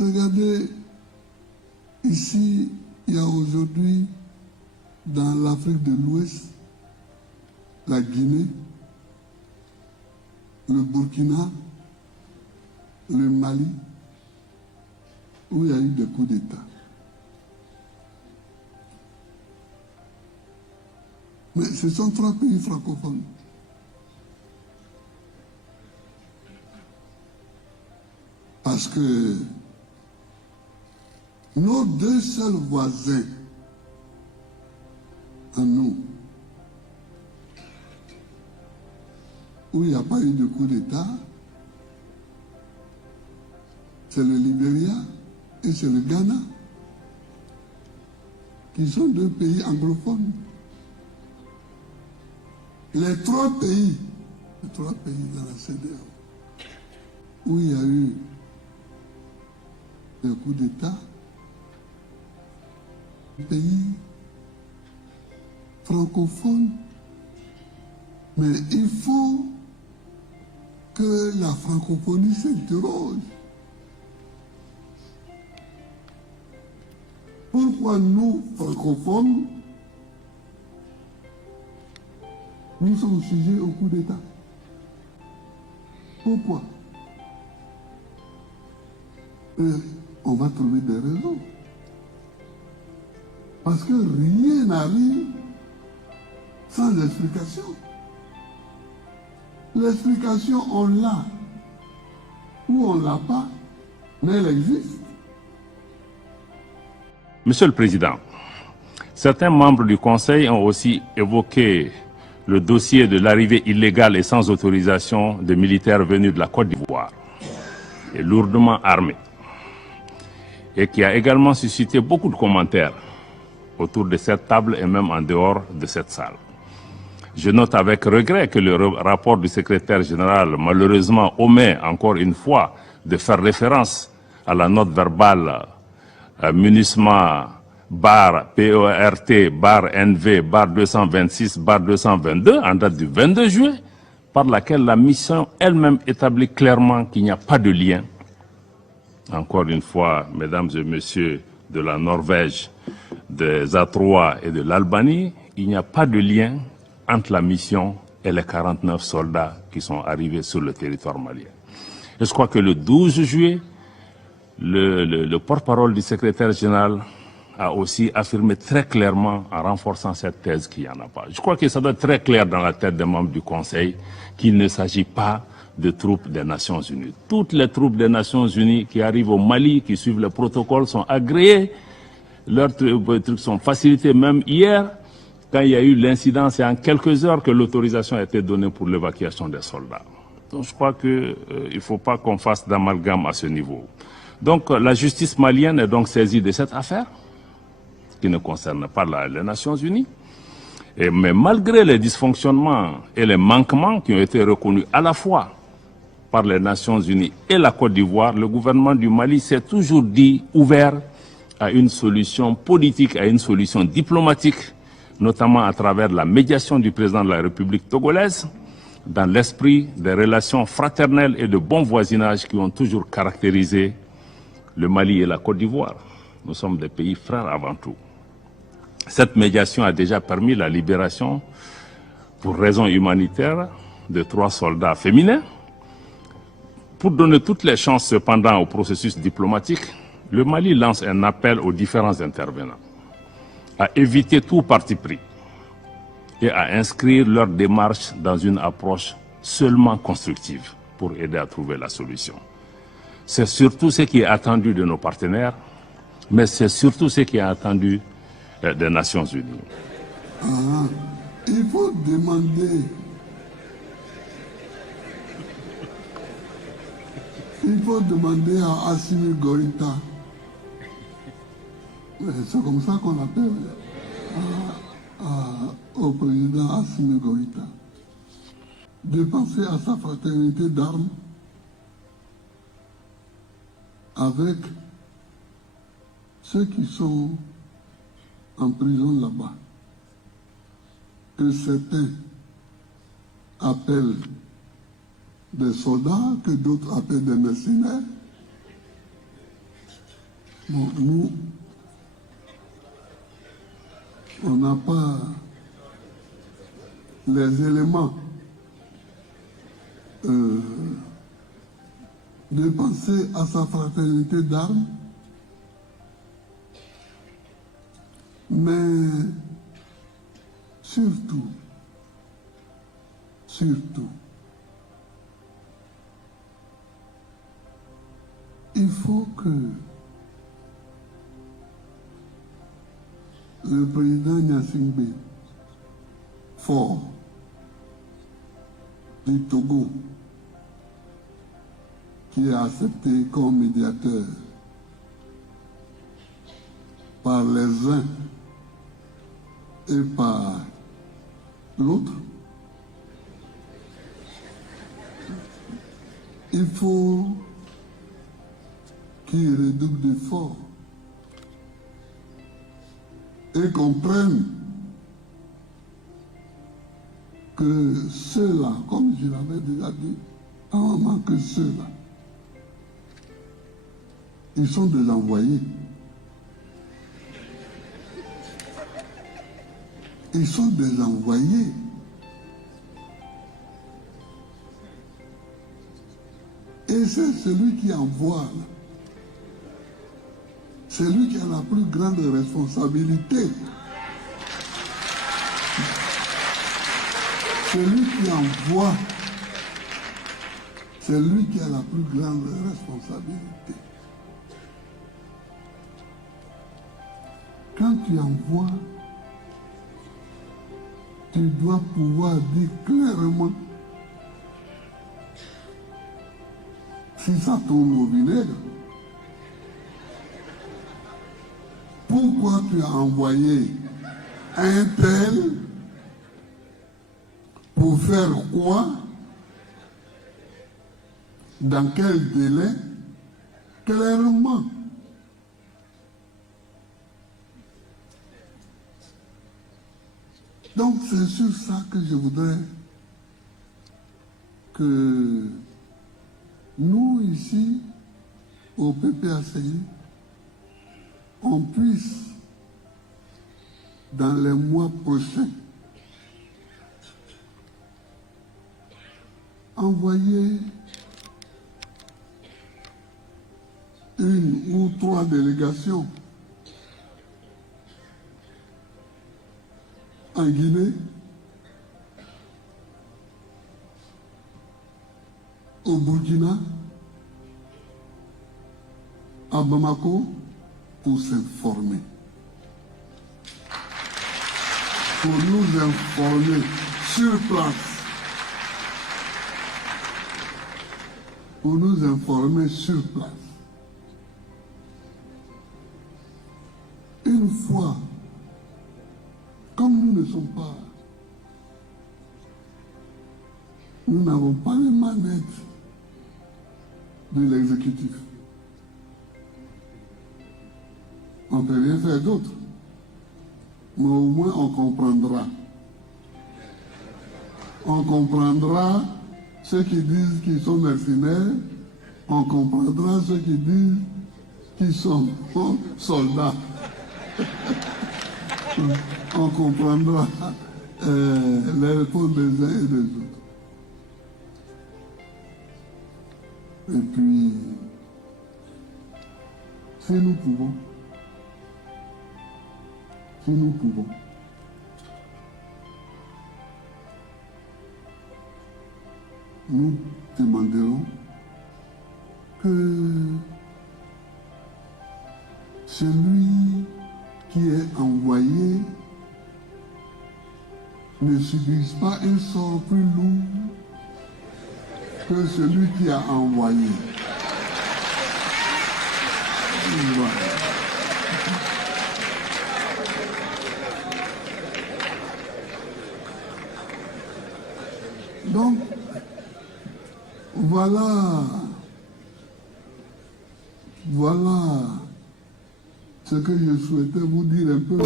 Regardez, ici, il y a aujourd'hui, dans l'Afrique de l'Ouest, la Guinée, le Burkina, le Mali, où il y a eu des coups d'État. Mais ce sont 3 pays francophones. Parce que nos 2 seuls voisins à nous, où il n'y a pas eu de coup d'État, c'est le Libéria et c'est le Ghana, qui sont 2 pays anglophones. Les 3 pays dans la CEDEAO, où il y a eu des coups d'État, pays francophones, mais il faut que la francophonie s'interroge. Pourquoi nous, francophones, nous sommes sujets au coup d'État? Pourquoi? On va trouver des raisons. Parce que rien n'arrive sans explication. L'explication, on l'a. Ou on ne l'a pas, mais elle existe. Monsieur le Président, certains membres du Conseil ont aussi évoqué le dossier de l'arrivée illégale et sans autorisation de militaires venus de la Côte d'Ivoire et lourdement armés, et qui a également suscité beaucoup de commentaires autour de cette table et même en dehors de cette salle. Je note avec regret que le rapport du secrétaire général, malheureusement, omet encore une fois de faire référence à la note verbale munissement bar PERT bar NV bar 226 bar 222 en date du 22 juillet, par laquelle la mission elle-même établit clairement qu'il n'y a pas de lien. Encore une fois, mesdames et messieurs de la Norvège, des A3 et de l'Albanie, il n'y a pas de lien entre la mission et les 49 soldats qui sont arrivés sur le territoire malien. Et je crois que le 12 juillet, le porte-parole du secrétaire général a aussi affirmé très clairement, en renforçant cette thèse, qu'il n'y en a pas. Je crois que ça doit être très clair dans la tête des membres du Conseil qu'il ne s'agit pas de troupes des Nations Unies. Toutes les troupes des Nations Unies qui arrivent au Mali, qui suivent le protocole, sont agréées. Leurs trucs sont facilités. Même hier, quand il y a eu l'incident, c'est en quelques heures que l'autorisation a été donnée pour l'évacuation des soldats. Donc je crois qu'il ne faut pas qu'on fasse d'amalgame à ce niveau. Donc la justice malienne est donc saisie de cette affaire, qui ne concerne pas les Nations Unies. Mais malgré les dysfonctionnements et les manquements qui ont été reconnus à la fois par les Nations Unies et la Côte d'Ivoire, le gouvernement du Mali s'est toujours dit ouvert à une solution politique, à une solution diplomatique, notamment à travers la médiation du président de la République togolaise, dans l'esprit des relations fraternelles et de bon voisinage qui ont toujours caractérisé le Mali et la Côte d'Ivoire. Nous sommes des pays frères avant tout. Cette médiation a déjà permis la libération, pour raisons humanitaires, de 3 soldats féminins. Pour donner toutes les chances cependant au processus diplomatique, le Mali lance un appel aux différents intervenants à éviter tout parti pris et à inscrire leur démarche dans une approche seulement constructive pour aider à trouver la solution. C'est surtout ce qui est attendu de nos partenaires, mais c'est surtout ce qui est attendu des Nations Unies. Il faut demander. Il faut demander à Assimi Goïta, c'est comme ça qu'on appelle au président Assimi Goïta, de penser à sa fraternité d'armes avec ceux qui sont en prison là-bas, que certains appellent des soldats, que d'autres appellent des mercenaires. Bon, nous, on n'a pas les éléments de penser à sa fraternité d'âme, mais surtout, il faut que le président Gnassingbé, fort du Togo, qui est accepté comme médiateur par les uns et par l'autre, il faut qu'il redouble d'efforts et comprenne que ceux-là, comme je l'avais déjà dit, à un moment que ceux-là, ils sont des envoyés. Ils sont des envoyés. Et c'est celui qui envoie. C'est lui qui a la plus grande responsabilité. Celui qui envoie, c'est lui qui a la plus grande responsabilité. Quand tu envoies, tu dois pouvoir dire clairement si ça tourne au vinaigre. Pourquoi tu as envoyé un tel pour faire quoi? Dans quel délai? Clairement. Donc c'est sur ça que je voudrais que nous ici, au PPACI, on puisse, dans les mois prochains, envoyer 1 ou 3 délégations en Guinée, au Burkina, à Bamako, pour s'informer. Pour nous informer sur place. Pour nous informer sur place. Une fois, comme nous ne sommes pas, nous n'avons pas les manettes de l'exécutif. On ne peut rien faire d'autre. Mais au moins on comprendra. On comprendra ceux qui disent qu'ils sont mercenaires. On comprendra ceux qui disent qu'ils sont soldats. On comprendra les réponses des uns et des autres. Et puis, si nous pouvons, nous demanderons que celui qui est envoyé ne subisse pas un sort plus lourd que celui qui a envoyé. Voilà. Donc, voilà ce que je souhaitais vous dire un peu.